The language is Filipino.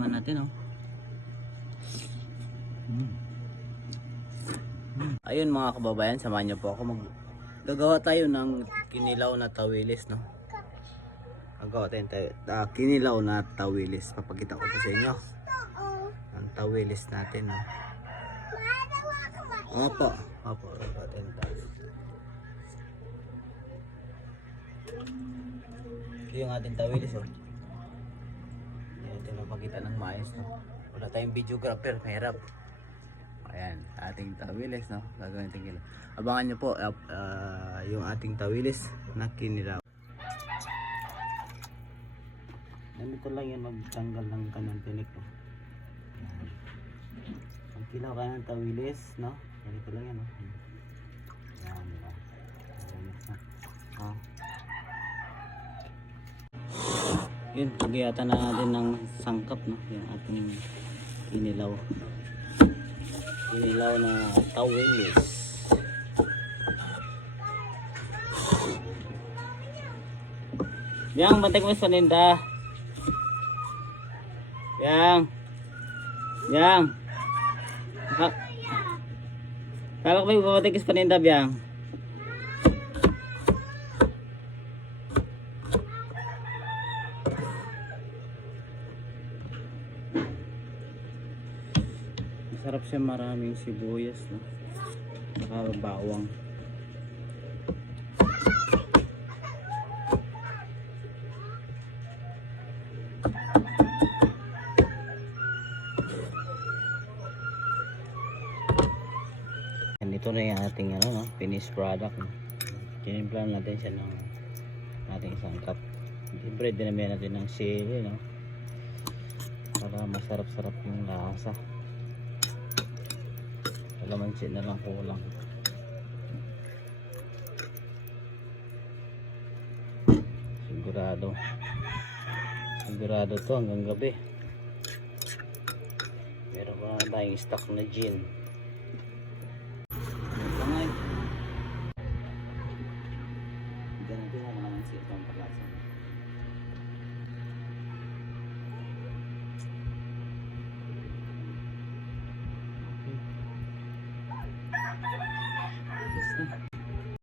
Natin Ayun mga kababayan, samahan niyo po ako gagawa tayo ng kinilaw na tawilis, no? Gagawa tayo kinilaw na tawilis. Papakita ko po sa inyo ang tawilis natin, no? Opo, gagawa tayo ng tawilis. Ito yung ating tawilis, Hindi mapakita ng maayos, no? Wala tayong videographer, mahirap. Ayan, ating tawilis, no? Gagawin natin kinilaw. Abangan nyo po yung ating tawilis na kinilaw. Ganito lang yan, magtanggal ng kanyang tinik, no? Ang kilaw ka ng tawilis, no? Ganito lang yan, no? Ayan, diba? Yun, pagiyatan na natin ng sangkap, no? Yung ating kinilaw na tawilis. Yang, bantay ko sa paninda. Yang. Kala ko may bantay ko sa paninda, Yang. Masarap siya, maraming sibuyas, no? Saka bawang. Ganito na yung ating finished product, no? Tinimplan natin siya ng ating sangkap. Siyempre dinamihan natin ng sili, no? Para masarap-sarap yung lasa. Lamansin na lang kulang. Sigurado to hanggang gabi. Meron pa tayong stock na gin.